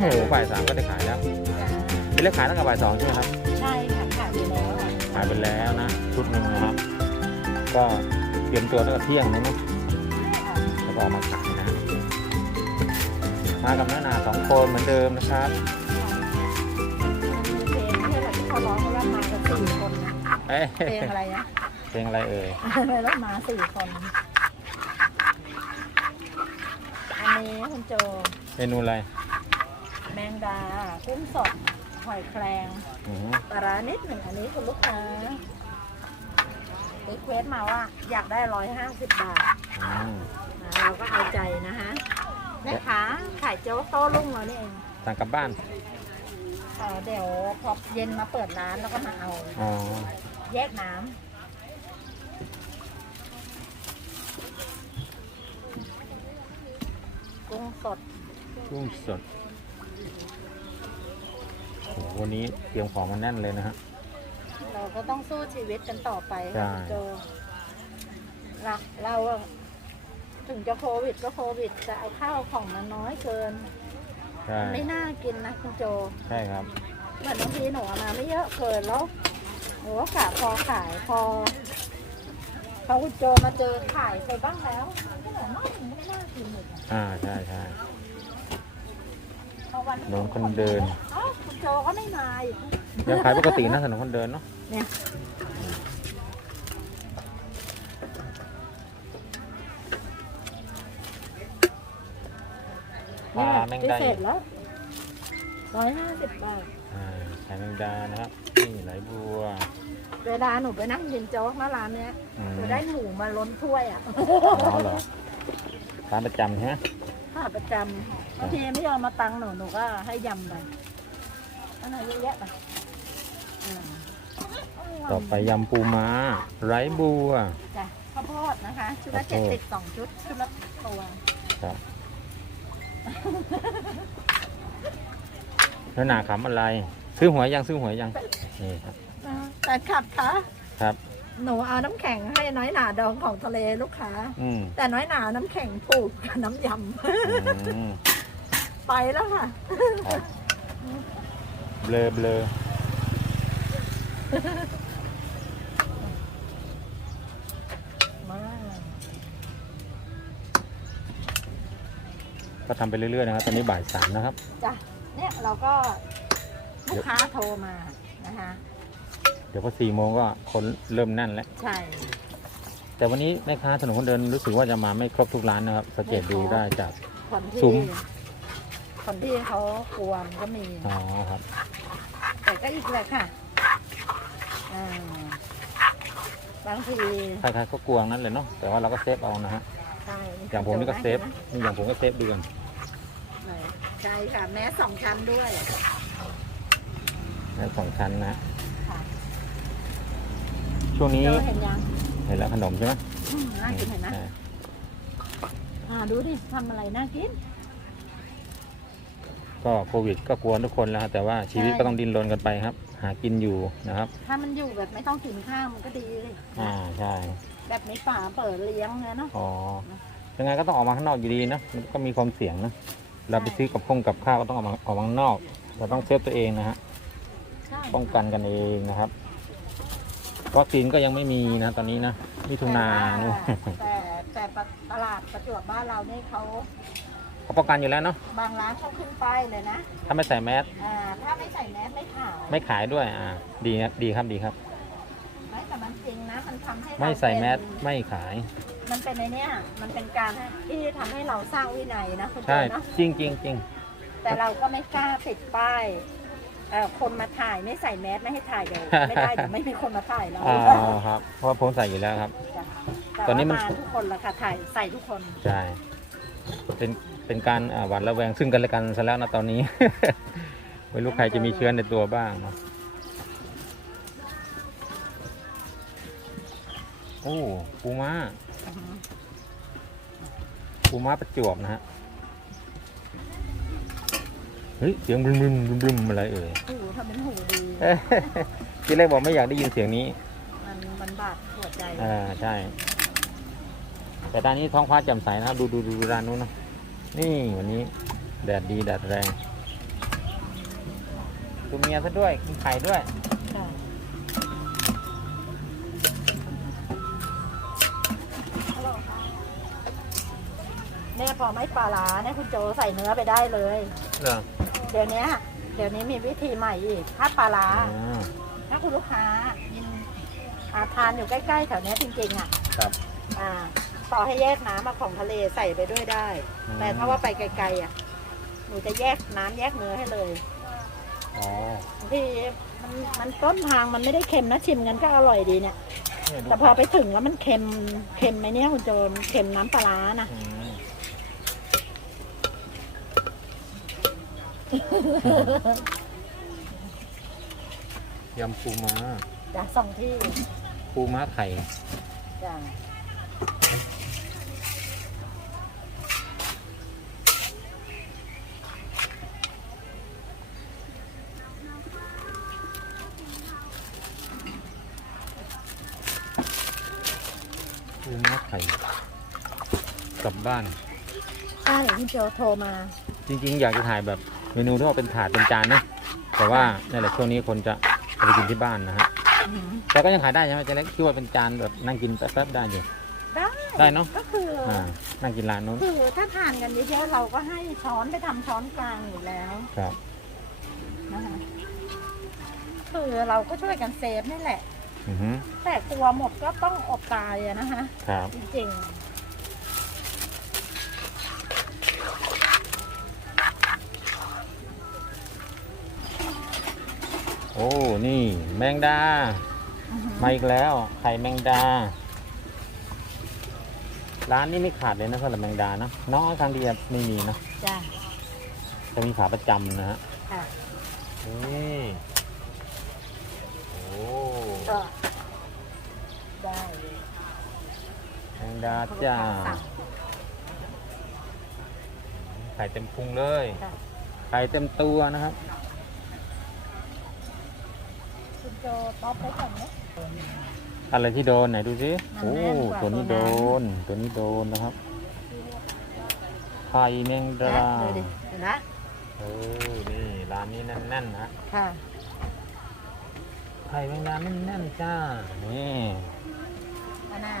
โหบ่ายสามก็ได้ขายแล้วเป็นเล็กขายตั้งแต่บ่ายสองใช่ไหมครับ ใช่ค่ะขายไปแล้วอะขายไปแล้วนะชุดหนึ่งนะครับ ก็เตรียมตัวตั้งแต่เที่ยงนะเนอะค่ะแล้วก็เอามาขายนะมากับน้านาสองคนเหมือนเดิมนะครับมีเพลงที่แบบที่เขาร้องกันว่ามากันสี่คนนะเอ๊ะเพลงอะไรนะเพลงอะไรเอ่ยแล้วมาสี่คน อันนี้คุณโจเมนูอะไรแมงดา กุ้งสด หอยแครงอือหือปลาร้านิดหนึ่งอันนี้คุณลูกค้ารีเควสมาว่าอยากได้ร้อยห้าสิบบาทอืมนะเราก็เอาใจนะฮะแม่ค้าขายโจ๊กโต้รุ่งเรานี่เองสั่งกลับบ้าน เอ่อเดี๋ยวพอเย็นมาเปิดร้านแล้วก็มาเอา อ๋อ แยกน้ำกุ้งสด กุ้งสดโอ้โห วันนี้เตรียมของมาแน่นเลยนะฮะ เราก็ต้องสู้ชีวิตกันต่อไปใช่ค่ะคุณโจเราเราอะถึงจะโควิดก็โควิดจะเอาข้าวของมันน้อยเกิน ใช่ไม่น่ากินนะคุณโจใช่ครับ เหมือนบางทีหนูเอามาไม่เยอะเกินแล้วหนูก็กะพอขายพอพอคุณโจมาเจอขายไปบ้างแล้วมันก็เหมือนว่ามันไม่น่ากินเลยอะอ่าใช่ใช่พอวันที่ ถนนคนเดินเอ้าคุณโจก็ไม่มาอีกยังขายปกตินะถนนคนเดินเนาะเนี่ยปลาแมงพิดาเศษแล้วร้อยห้าสิบบาทอ่าขายแมงดานะครับนี่ไหลบัวเวลาหนูไปนั่งกินโจ๊กหน้าร้านเนี้ยอืมหนูได้หมูมาล้นถ้วยอะ อ๋อเหรอร้านประจำใช่ไหม ค่าประจำบางทีไม่ยอมมาตังค์หนูหนูก็ให้ยำไปอันไหนเยอะแยะไปอ่าต่อไปยำปูม้าไหลบัว จ้ะข้าวโพดนะคะ ชุดละข้าเจ็วโพดดสิบสองชุดชุดละตัวครับแล้วหนาขำอะไร ซื้อหวยยังซื้อหวยยังนี่ครับแต่ขับคะครับ หนูเอาน้ำแข็งให้น้อยหนาดองของทะเลลูกค้า อืมแต่น้อยหนาน้ำแข็งผูกกับน้ำยอืมำ ไปแล้วค่ะครับเบลอเบลอมาก็ทำไปเรื่อยๆนะครับ ตอนนี้บ่ายสามนะครับ จ้ะเนี่ยเราก็ลูกค้าโทรมานะคะ เดี๋ยวพอสี่โมงก็คนเริ่มแน่นแล้ว ใช่ แต่วันนี้แม่ค้าถนนคนเดินรู้สึกว่าจะมาไม่ครบทุกร้านนะครับสังเกตดูได้จาก คนที่ซุ้ม คนที่เขากลัวมันก็มี อ๋อครับแต่ก็อีกแหละค่ะอ่าบางทีใครๆก็กลัวนั้นเลยเนาะแต่ว่าเราก็เซฟเอานะฮะใช่อย่างผมนี่ก็เซฟนี่อย่างผมก็เซฟดูกันไหนใช่ค่ะ แม้สองชั้นด้วย แล้วสองชั้นนะฮะค่ะ ช่วงนี้เจอเห็นยังเห็นแล้วขนมใช่ไหมอืมน่ากินเห็นนะใช่อ่าดูดิทำอะไรน่ากิน ก็โควิดก็กลัวทุกคนแล้วครับแต่ว่าชีวิตใช่ ก็ต้องดิ้นรนกันไปครับ หากินอยู่นะครับถ้ามันอยู่แบบไม่ต้องกินข้าวมันก็ดีเลยอ่าใช่แบบไม่ฝาเปิดเลี้ยงเนี่ยเนาะ อ๋อยังไงก็ต้องออกมาข้างนอกอยู่ดีนะมันก็มีความเสี่ยงนะเราไปซื้อกับข้งกับข้าวก็ต้องออกมาออกมาข้างนอกเราต้องเซฟตัวเองนะฮะใช่ป้องกันกันเองนะครับ วัคซีนก็ยังไม่มีนะตอนนี้นะมิถุนาแต่นู่นว่าแต่แต่ตลาดประจวบบ้านเรานี่เขาเขาป้องกันอยู่แล้วเนาะบางร้านเขาขึ้นป้ายเลยนะถ้าไม่ใส่แมสอ่าถ้าไม่ใส่แมสไม่ขายไม่ขายด้วยอ่าดีครับดีครับดีครับไม่แต่มันจริงนะมันทำให้เราไม่ใส่แมสเป็นไม่ขาย มันเป็นในเนี้ยมันเป็นการที่ทำให้เราสร้างวินัยนะคุณใช่เจ้าเนาะจริงจริงจริงแต่เราก็ไม่กล้าติดป้าย เอ่อคนมาถ่ายไม่ใส่แมสไม่ให้ถ่ายเดี๋ยวไม่ได้เดี๋ยวไม่มีคนมาถ่ายเราอ๋อครับ เพราะว่าผมใส่อยู่แล้วครับ จ้ะตอนนี้มันแต่ว่าาทุกคนละค่ะถ่ายใส่ทุกคน ใช่ เป็นเป็นการอ่าหวาดระแวงซึ่งกันและกันซะแล้วนะตอนนี้ ไม่รู้ใครจะมีเชื้อในตัวบ้างเนาะโอ้ปูม้าอือฮึปูม้าประจวบนะฮะ เฮ้ยเสียงบึ้มบึ้มบึ้มบึ้มอะไรเอ่ยหูทำเป็นหูดีเอ้ยที่แรกบอกไม่อยากได้ยินเสียงนี้ มันมันบาดหัวใจอ่าใช่ แต่ด้านนี้ท้องฟ้าแจ่มใสนะครับ ดูดูดูดูด้านนู้นนะนี่วันนี้ แดดดีแดดแรงตัวเมียซะด้วยกินไข่ด้วยค่ะเนี่ยพอไม่ปลาร้าเนี่ยคุณโจใส่เนื้อไปได้เลยเหรอ เดี๋ยวนี้เดี๋ยวนี้มีวิธีใหม่อีกถ้าปลาร้า อ่าถ้าคุณลูกค้ายินอาทานอยู่ใกล้ๆแถวเนี้ยจริงๆอะครับอ่าต่อให้แยกน้ำมาของทะเลใส่ไปด้วยได้ อืมแต่ถ้าว่าไปไกลๆอะหนูจะแยกน้ำแยกเนื้อให้เลยอ๋อบางที มันมันต้นทางมันไม่ได้เค็มนะชิมกันก็อร่อยดีเนี่ย เนี่ยดูแต่พอไปถึงแล้วมันเค็มเค็มไหมเนี่ยคุณโจมเค็มน้ำปลาร้านะอืม ยำปูม้าจ้ะสองที่ปูม้าไข่จ้ะปูม้าไข่กลับบ้านใช่คุณโจโทรมา จริง ๆ อยากจะถ่ายแบบเมนูที่ว่าเป็นถาดเป็นจานนะแต่ว่านั่นแหละช่วงนี้คนจะเอาไปกินที่บ้านนะฮะอืมแต่ก็ยังขายได้ใช่ไหมเจ๊เล็กที่ว่าเป็นจานแบบนั่งกินแป๊บๆได้อยู่ ได้ได้เนอะ ก็คืออ่านั่งกินร้านนู้นคือถ้าทานกันเยอะๆเราก็ให้ช้อนไปทำช้อนกลางอยู่แล้วครับนะคะคือเราก็ช่วยกันเซฟนี่แหละ อือฮึแต่กลัวหมดก็ต้องอดตายอะนะคะ ครับ จริง โอ้ นี่แมงดาๆอือหือมาอีกแล้ว ไข่แมงดา ร้านนี้ไม่ขาดเลยนะสำหรับแมงดานะน้อยครั้งเดียวไม่มีนะจ้ะจะมีขาประจำนะฮะค่ะนี่โอ้ก็ได้เลยแมงดาจ้าสั่งไข่เต็มพุงเลยค่ะไข่เต็มตัวนะครับคุณ โจต๊อปไปก่อนไหมอะไรที่โดนไหนดูสิมันโอ้แน่นกว่าตัวนี้ตัโดวนั้นนตัวนี้โดนนะครับไข่แมงดานะดูดิเห็นนะเออนี่ร้านนี้แน่นๆนะค่ะไข่แมงดาแน่นๆจ้านี่อันน่ะ